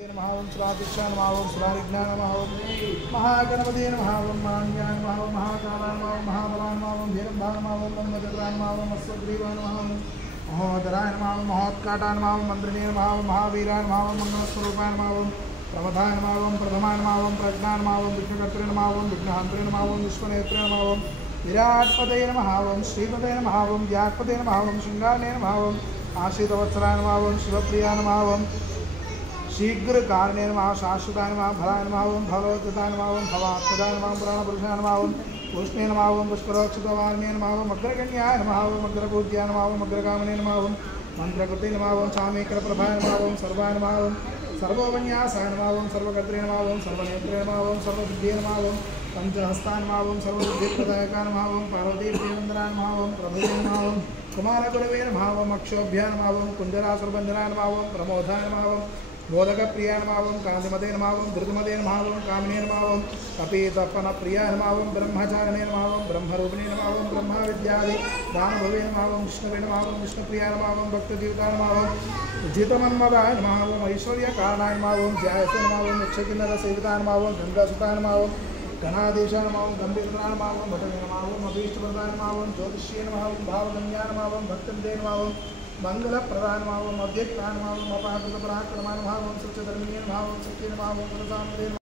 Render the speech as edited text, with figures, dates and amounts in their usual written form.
नमः ओं स्वादिष्ठाय नमः ओं स्वारिज्ञाय नमः ओं महागणपते नमः ओं मान्याय नमः ओं महाकालाय नमः ओं महाबलाय नमः ओं भीरम्भाय नमः ओं ब्रह्मचक्राय नमः ओं अश्वग्रीवाय नमः ओं महोदराय नमः ओं महोत्काटाय नमः ओं मन्त्रिणे नमः ओं महावीराय नमः ओं मंगलस्वरूपाय नमः ओं प्रमदाय नमः ओं प्रथमाय नमः ओं प्रज्ञाय नमः ओं विघ्नकर्त्रे नमः ओं विघ्नहन्त्रे नमः ओं विश्वनेत्रे नमः ओं विराट्पदये नमः ओं श्रीपदये नमः ओं व्याक्पदये नमः ओं शृङ्गारणे नमः ओं आश्रितवत्सलाय नमः ओं शिवप्रियाय नमः ओं शीघ्र कारणे नमः शाश्वताय नमः भलाय नमः ओं भगवताय नमः ओं भवात्मजाय नमः पुराणपुरुषाय नमः ओं पुष्णे नमः ओं पुष्करोक्षितवार्णे नमः ओं अग्रगण्याय नमः ओं अग्रपूज्याय नमः ओं अग्रगामिने नमः ओं मंत्रकृते नमः ओं चामेकरप्रभाय नमः ओं सर्वाय नमः ओं सर्वोपन्यासाय नमः ओं सर्वकर्त्रे नमः ओं सर्वनेत्रे नमः ओं सर्वसिद्धे नमः ओं पंचहस्ताय नमः ओं सर्वसिद्धिप्रदायकाय नमः ओं पार्वतीप्रियवन्दनाय नमः ओं प्रभवे नमः ओं कुमारगुरवे नमः ओं अक्षोभ्याय नमः ओं कुञ्जरासुरबन्धनाय नमः ओं प्रमोदाय नमः ओं मोदकप्रियाय नमः ओं कान्तिमते नमः ओं धृतमते नमः ओं कामिने नमः ओं कपितपनप्रियाय नमः ओं ब्रह्मचारिणे नमः ओं ब्रह्मरूपिणे नमः ओं ब्रह्मविद्यादि दानभवे नमः ओं विष्णुवे नमः ओं विष्णुप्रियाय नमः ओं भक्तजीविताय नमः ओं जितमन्मदाय नमः ओं ऐश्वर्यकारणाय नमः ओं जयासे नमः ओं यक्षकिन्नरसेविताय नमः ओं गङ्गासुताय नमः ओं गणाधीशाय नमः ओं गम्भीराय नमः ओं भटवे नमः ओं अभीष्टप्रदाय नमः ओं ज्योतिष्ये नमः ओं भावगम्याय नमः ओं भक्तविदे नमः ओं मंगलप्रदाय नमः ओं अव्यक्ताय नमः ओं अपाकृतपराक्रमाय नमः ओं सत्यधर्मिणे नमः ओं सत्ये नमः ओं